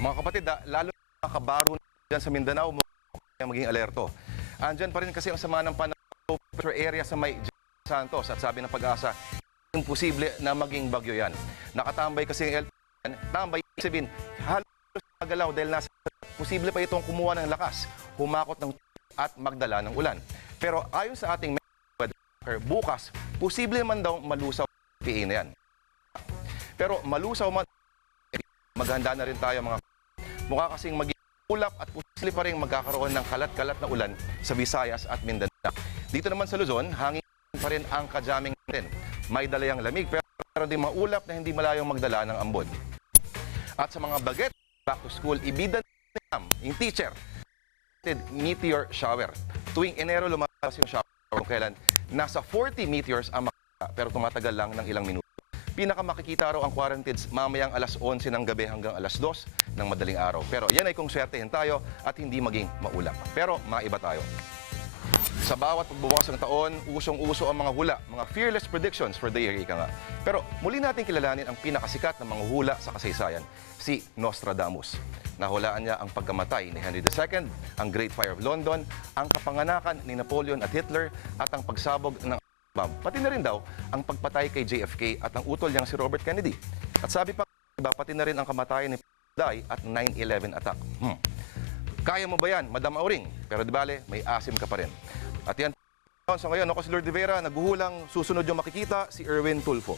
Mga kapatid, lalo na mga kabaro dyan sa Mindanao, maging alerto. Andyan pa rin kasi ang sama ng panahon sa area sa may Santos at sabi ng Pag-asa, imposible na maging bagyo yan. Nakatambay kasi ang LPN, tambay sabihin, halos magalaw dahil nasa posible pa itong kumuha ng lakas, humakot ng at magdala ng ulan. Pero ayon sa ating weather, bukas, posible man daw malusaw ang PA na yan. Pero malusaw man, maghanda na rin tayo mga mukha kasing maging ulap at posible pa rin magkakaroon ng kalat-kalat na ulan sa Visayas at Mindanao. Dito naman sa Luzon, hangin pa rin ang kajaming din. May dalayang lamig pero di maulap na hindi malayong magdala ng ambon. At sa mga baget, back to school, ibida yung teacher. Meteor shower. Tuwing Enero lumalabas yung shower kung kailan nasa 40 meteors ang makikita pero tumatagal lang ng ilang minuto. Pinakamakikita raw ang quarantines mamayang alas 11 ng gabi hanggang alas 2 ng madaling araw. Pero yan ay kung swertehin tayo at hindi maging maulap. Pero maiba tayo. Sa bawat pagbubukas ng taon, usong-uso ang mga hula, mga fearless predictions for the year, ika nga. Pero muli natin kilalanin ang pinakasikat na mga hula sa kasaysayan, si Nostradamus. Nahulaan niya ang pagkamatay ni Henry II, ang Great Fire of London, ang kapanganakan ni Napoleon at Hitler, at ang pagsabog ng bomb. Pati na rin daw ang pagpatay kay JFK at ang utol niyang si Robert Kennedy. At sabi pa, pati na rin ang kamatayan ni Day at 9/11 attack. Kaya mo ba yan, Madam Auring? Pero di bale, may asim ka pa rin. At yan, sa ngayon, ako si Lord Rivera, naghuhulang, susunod yung makikita, si Erwin Tulfo.